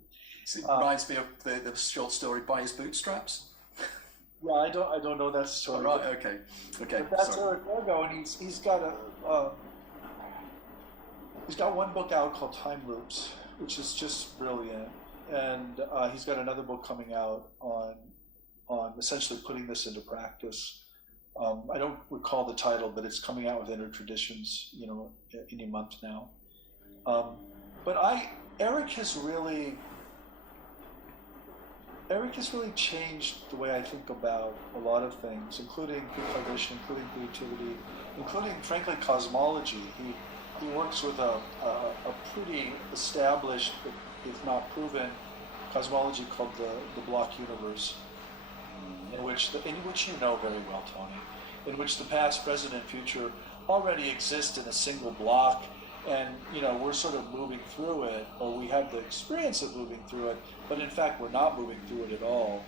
It reminds me of the short story By His Bootstraps. Yeah, I don't know that story. Oh, right, okay. But that's sorry. Eric Wargo, and he's got one book out called Time Loops, which is just brilliant, and he's got another book coming out on essentially putting this into practice. I don't recall the title, but it's coming out with Inner Traditions, you know, any month now. But Eric has really changed the way I think about a lot of things, including precognition, including creativity, including, frankly, cosmology. He works with a pretty established, if not proven, cosmology called the block universe, in which you know very well, Tony, in which the past, present, and future already exist in a single block, and we're sort of moving through it, or we have the experience of moving through it, but in fact we're not moving through it at all.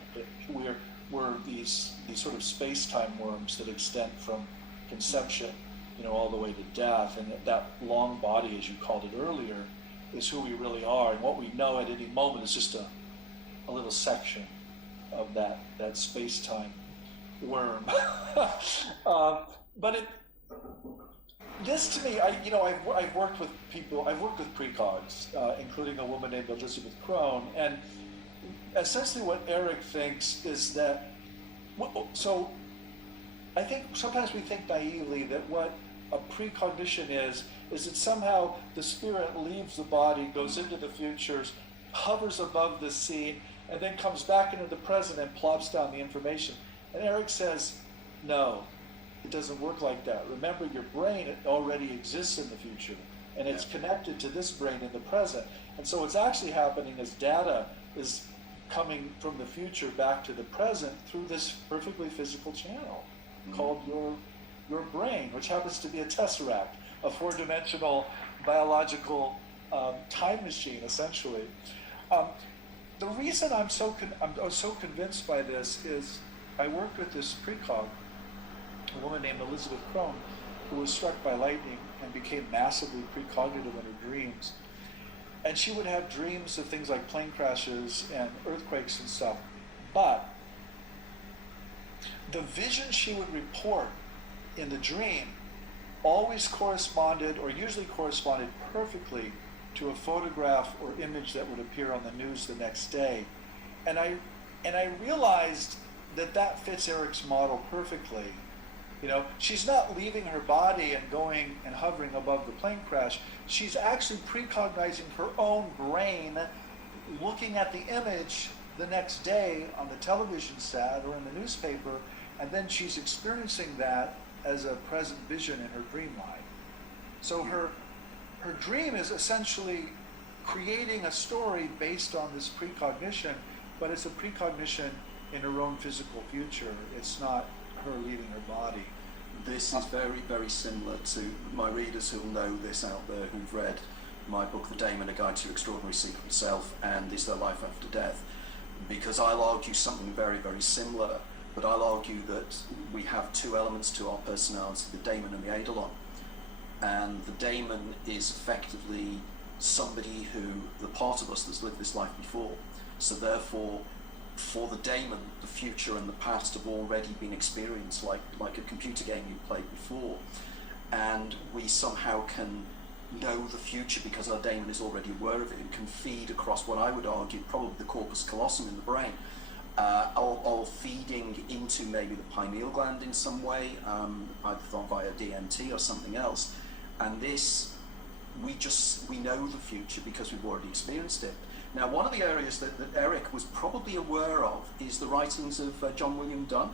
We're these sort of space-time worms that extend from conception, all the way to death, and that long body, as you called it earlier, is who we really are, and what we know at any moment is just a little section of that space-time worm. But this to me, I've worked with people, I've worked with precogs, including a woman named Elizabeth Crone, and essentially what Eric thinks is that, so I think sometimes we think naively that what a precognition is that somehow the spirit leaves the body, goes into the futures, hovers above the scene, and then comes back into the present and plops down the information. And Eric says, no, it doesn't work like that. Remember, your brain already exists in the future, and it's connected to this brain in the present. And so what's actually happening is data is coming from the future back to the present through this perfectly physical channel called your brain, which happens to be a tesseract, a four-dimensional biological time machine, essentially. The reason I'm so convinced by this is I worked with this precog, a woman named Elizabeth Crone, who was struck by lightning and became massively precognitive in her dreams. And she would have dreams of things like plane crashes and earthquakes and stuff. But the vision she would report in the dream always corresponded, or usually corresponded perfectly, to a photograph or image that would appear on the news the next day. And I realized that fits Eric's model perfectly. She's not leaving her body and going and hovering above the plane crash. She's actually precognizing her own brain, looking at the image the next day on the television set or in the newspaper, and then she's experiencing that as a present vision in her dream life. So her dream is essentially creating a story based on this precognition, but it's a precognition in her own physical future. It's not her leaving her body. This is very, very similar to my readers who'll know this out there, who've read my book, The Daemon, A Guide to Your Extraordinary Secret Self, and Is There Life After Death? Because I'll argue something very, very similar, but I'll argue that we have two elements to our personality, the daemon and the eidolon. And the daemon is effectively somebody who, the part of us that's lived this life before. So therefore, for the daemon, the future and the past have already been experienced, like a computer game you played before. And we somehow can know the future because our daemon is already aware of it and can feed across what I would argue probably the corpus callosum in the brain, or feeding into maybe the pineal gland in some way, either via DMT or something else. And this, we know the future because we've already experienced it. Now, one of the areas that Eric was probably aware of is the writings of John William Donne.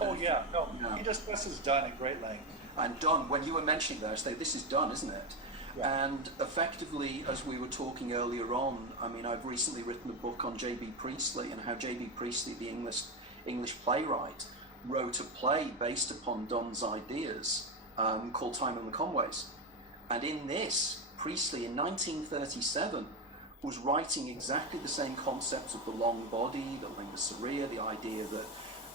Oh yeah, no, he discusses Donne at great length. And Donne, when you were mentioning that, I say, this is Donne, isn't it? Yeah. And effectively, as we were talking earlier on, I mean, I've recently written a book on J.B. Priestley and how J.B. Priestley, the English playwright, wrote a play based upon Donne's ideas called Time and the Conways. And in this, Priestley in 1937 was writing exactly the same concepts of the long body, the lingua seria, the idea that,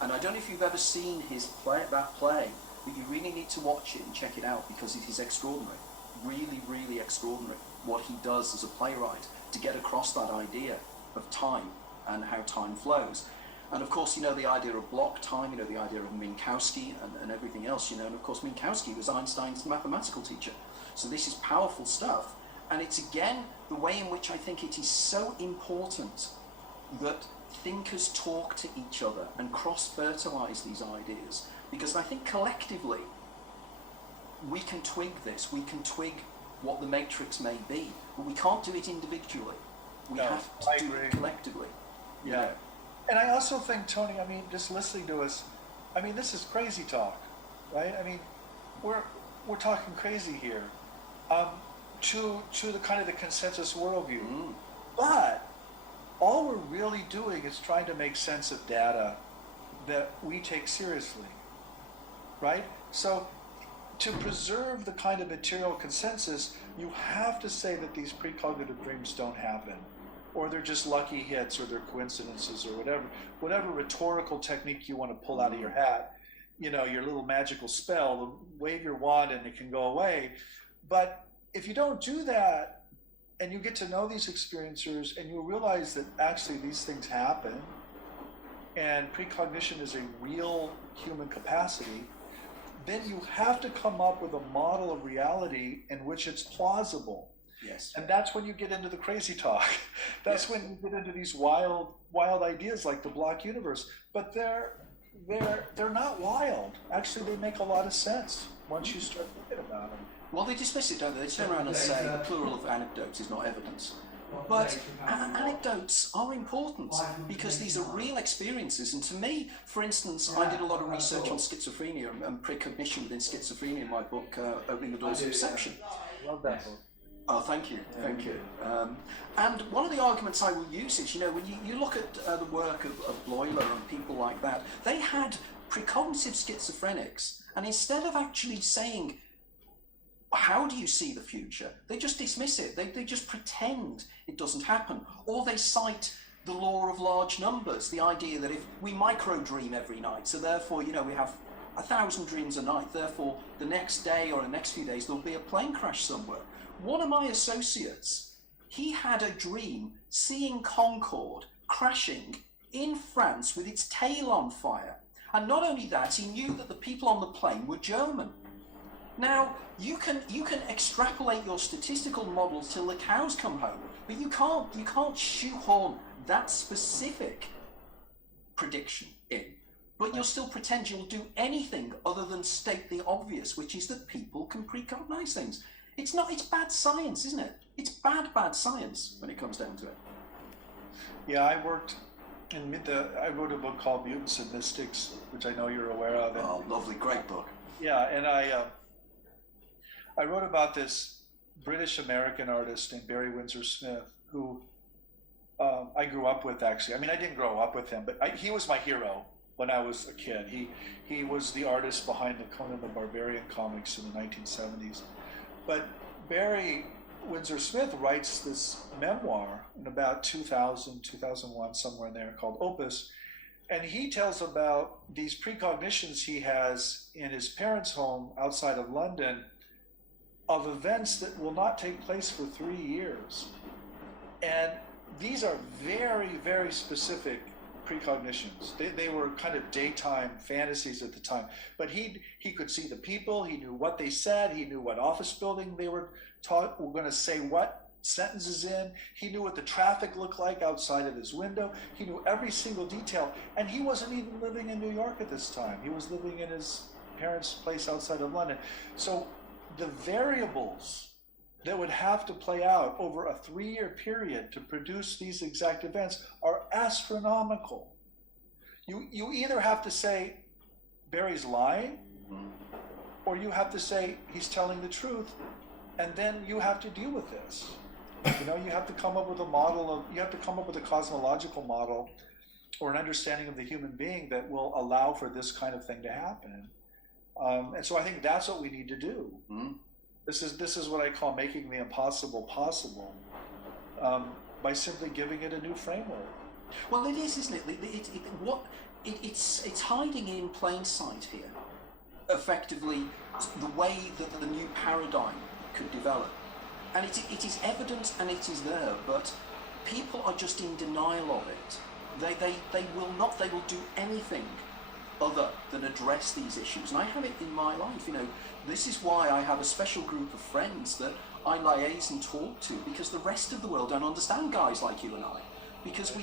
and I don't know if you've ever seen that play, but you really need to watch it and check it out because it is extraordinary. Really, really extraordinary what he does as a playwright to get across that idea of time and how time flows. And of course, the idea of block time, the idea of Minkowski and everything else, and of course Minkowski was Einstein's mathematical teacher. So this is powerful stuff. And it's again the way in which I think it is so important that thinkers talk to each other and cross-fertilize these ideas, because I think collectively we can twig this, we can twig what the matrix may be, but we can't do it individually. We have to do it collectively. Yeah. And I also think, Tony, just listening to us, this is crazy talk, right? We're talking crazy here. To the kind of the consensus worldview. But all we're really doing is trying to make sense of data that we take seriously, right? So to preserve the kind of material consensus, you have to say that these precognitive dreams don't happen, or they're just lucky hits, or they're coincidences, or whatever rhetorical technique you want to pull out of your hat, you know, your little magical spell, wave your wand and it can go away. But if you don't do that, and you get to know these experiencers, and you realize that actually these things happen, and precognition is a real human capacity, then you have to come up with a model of reality in which it's plausible. Yes. And that's when you get into the crazy talk. That's Yes. when you get into these wild ideas like the block universe. But they're not wild. Actually, they make a lot of sense once you start thinking about them. Well, they dismiss it, don't they? They turn around and say the plural of anecdotes is not evidence. But anecdotes are important because these are real experiences. And to me, for instance, I did a lot of research on schizophrenia and precognition within schizophrenia in my book, Opening the Doors of Perception. Love that book. Oh, thank you, thank you. And one of the arguments I will use is, you know, when you look at the work of Bloiler and people like that, they had precognitive schizophrenics, and instead of actually saying, how do you see the future? They just dismiss it. They just pretend it doesn't happen. Or they cite the law of large numbers, the idea that if we micro-dream every night, so therefore, you know, we have 1,000 dreams a night, therefore the next day or the next few days there'll be a plane crash somewhere. One of my associates, he had a dream seeing Concorde crashing in France with its tail on fire. And not only that, he knew that the people on the plane were German. Now, you can extrapolate your statistical models till the cows come home, but you can't shoehorn that specific prediction in. But you'll still pretend you'll do anything other than state the obvious, which is that people can precognize things. It's bad science, isn't it? It's bad science when it comes down to it. Yeah, I wrote a book called Mutants and Mystics, which I know you're aware of. And, oh, lovely, great book. Yeah, and I wrote about this British-American artist named Barry Windsor Smith, who I grew up with, actually. I mean, I didn't grow up with him, but he was my hero when I was a kid. He was the artist behind the Conan the Barbarian comics in the 1970s. But Barry Windsor Smith writes this memoir in about 2000, 2001, somewhere in there, called Opus. And he tells about these precognitions he has in his parents' home outside of London of events that will not take place for 3 years. And these are very, very specific precognitions. They were kind of daytime fantasies at the time. But he could see the people, he knew what they said, he knew what office building they were going to say what sentences in, he knew what the traffic looked like outside of his window, he knew every single detail, and he wasn't even living in New York at this time. He was living in his parents' place outside of London. So the variables that would have to play out over a 3-year period to produce these exact events are astronomical. You either have to say Barry's lying, or you have to say he's telling the truth, and then you have to deal with this. You know, you have to come up with you have to come up with a cosmological model or an understanding of the human being that will allow for this kind of thing to happen. And so I think that's what we need to do. Mm-hmm. This is what I call making the impossible possible, by simply giving it a new framework. Well, it is, isn't it? It's hiding in plain sight here. Effectively, the way that the new paradigm could develop, and it is evident and it is there, but people are just in denial of it. They will do anything other than address these issues. And I have it in my life, you know, this is why I have a special group of friends that I liaise and talk to, because the rest of the world don't understand guys like you and I, because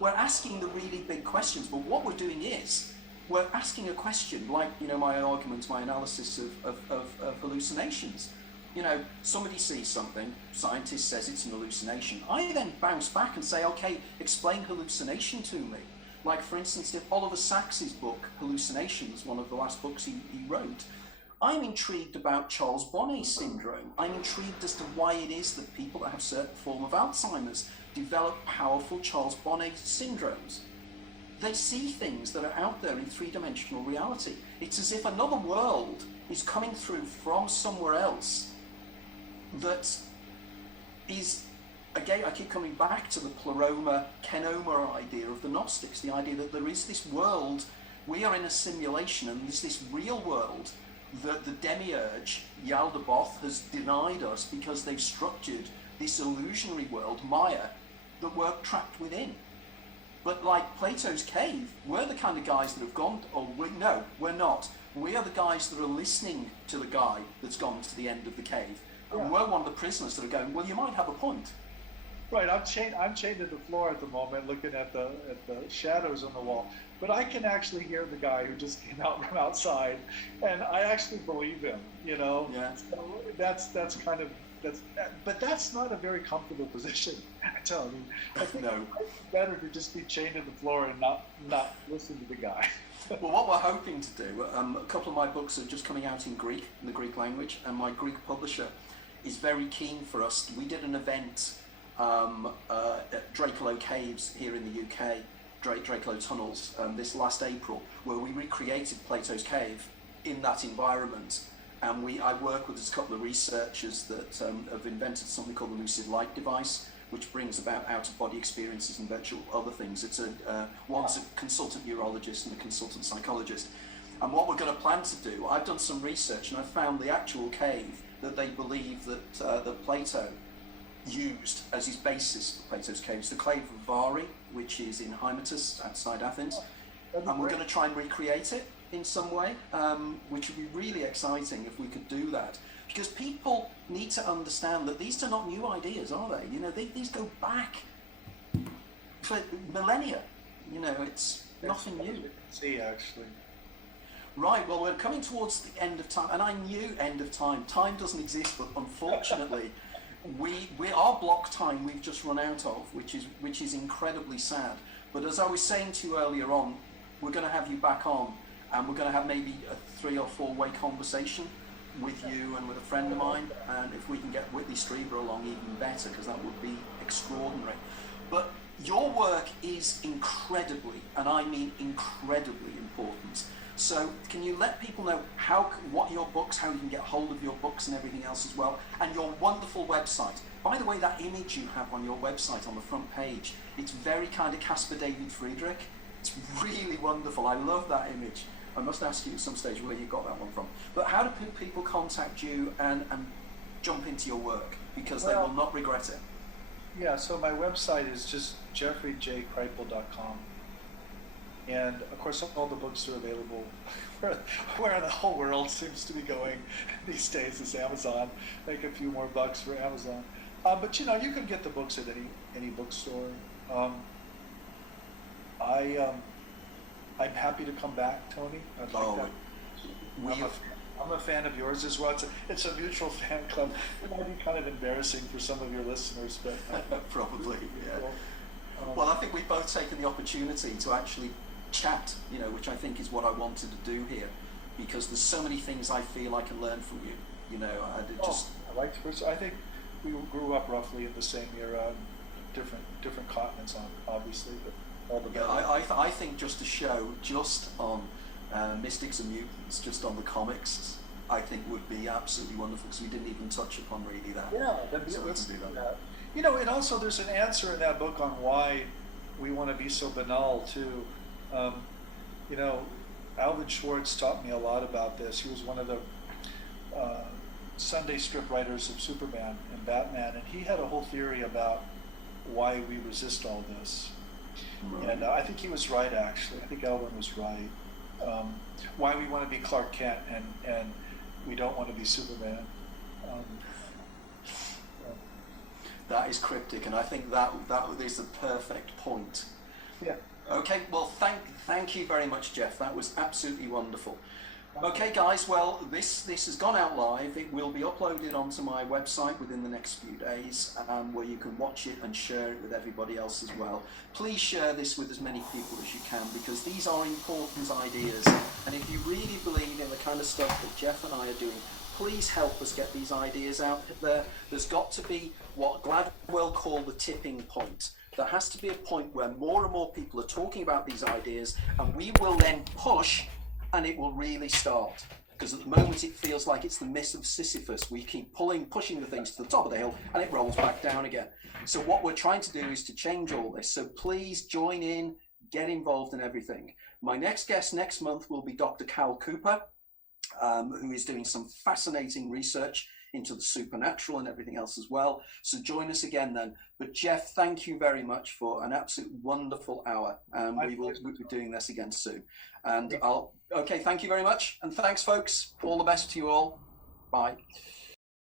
we're asking the really big questions, but what we're doing is, we're asking a question like, you know, my argument, my analysis of hallucinations. You know, somebody sees something, scientist says it's an hallucination. I then bounce back and say, okay, explain hallucination to me. Like, for instance, if Oliver Sacks's book, Hallucinations, one of the last books he wrote, I'm intrigued about Charles Bonnet syndrome. I'm intrigued as to why it is that people that have certain form of Alzheimer's develop powerful Charles Bonnet syndromes. They see things that are out there in three-dimensional reality. It's as if another world is coming through from somewhere else that is, again, I keep coming back to the pleroma, kenoma idea of the Gnostics, the idea that there is this world, we are in a simulation, and there's this real world that the demiurge, Yaldabaoth, has denied us because they've structured this illusionary world, Maya, that we're trapped within. But like Plato's cave, we're the kind of guys that have gone, no, we're not. We are the guys that are listening to the guy that's gone to the end of the cave. And we're one of the prisoners that are going, well, you might have a point. Right, I'm chained to the floor at the moment, looking at the shadows on the wall. But I can actually hear the guy who just came out from outside, and I actually believe him. You know, Yeah. So but that's not a very comfortable position. I tell you, I think No. it's better to just be chained to the floor and not listen to the guy. Well, what we're hoping to do, a couple of my books are just coming out in Greek, in the Greek language, and my Greek publisher is very keen for us. We did an event at Dracolo Caves here in the UK, Dracolo Tunnels, this last April, where we recreated Plato's cave in that environment. And I work with a couple of researchers that have invented something called the lucid light device, which brings about out-of-body experiences and virtual other things. It's one's a consultant neurologist and a consultant psychologist. And what we're going to plan to do, I've done some research and I've found the actual cave that they believe that Plato used as his basis for Plato's cave. It's the cave of Vari, which is in Hymettus outside Athens. And we're going to try and recreate it in some way, which would be really exciting if we could do that. Because people need to understand that these are not new ideas, are they? You know, these go back for millennia. You know, it's nothing new. See, actually. Right, well, we're coming towards the end of time, and I knew end of time. Time doesn't exist, but unfortunately, our block time we've just run out of, which is incredibly sad. But as I was saying to you earlier on, we're going to have you back on, and we're going to have maybe a 3 or 4 way conversation with you and with a friend of mine, and if we can get Whitley Strieber along, even better, because that would be extraordinary. But your work is incredibly, and I mean incredibly important. So can you let people know what your books, how you can get hold of your books and everything else as well, and your wonderful website? By the way, that image you have on your website on the front page, it's very kind of Caspar David Friedrich. It's really wonderful. I love that image. I must ask you at some stage where you got that one from. But how do people contact you and jump into your work? Because they will not regret it. Yeah, so my website is just jeffreyjkripal.com. And of course, all the books are available where the whole world seems to be going these days is Amazon. Make a few more bucks for Amazon. But you know, you can get the books at any bookstore. I'm happy to come back, Tony. I'd like that. I'm a fan of yours as well. It's a mutual fan club. It might be kind of embarrassing for some of your listeners, but probably, yeah. Well, I think we've both taken the opportunity to actually chat, you know, which I think is what I wanted to do here, because there's so many things I feel I can learn from you. You know, I think we grew up roughly in the same era, different continents, obviously, but all the better. I think just a show just on Mystics and Mutants, just on the comics, I think would be absolutely wonderful, because we didn't even touch upon really that. Yeah, let's do that. You know, and also there's an answer in that book on why we want to be so banal too. You know, Alvin Schwartz taught me a lot about this. He was one of the Sunday strip writers of Superman and Batman, and he had a whole theory about why we resist all this. Right. And I think he was right, actually. I think Alvin was right. Why we want to be Clark Kent and we don't want to be Superman. That is cryptic, and I think that is the perfect point. Yeah. Okay, well, thank you very much, Jeff. That was absolutely wonderful. Okay, guys, well, this has gone out live. It will be uploaded onto my website within the next few days, where you can watch it and share it with everybody else as well. Please share this with as many people as you can, because these are important ideas. And if you really believe in the kind of stuff that Jeff and I are doing, please help us get these ideas out there. There's got to be what Gladwell called the tipping point. There has to be a point where more and more people are talking about these ideas, and we will then push, and it will really start. because at the moment it feels like it's the myth of Sisyphus. We keep pushing the things to the top of the hill, and it rolls back down again. So what we're trying to do is to change all this. So please join in, get involved in everything. My next guest next month will be Dr. Cal Cooper, who is doing some fascinating research into the supernatural and everything else as well. So join us again then. But Jeff, thank you very much for an absolute wonderful hour. We'll be doing this again soon. And okay, thank you very much. And thanks, folks. All the best to you all. Bye.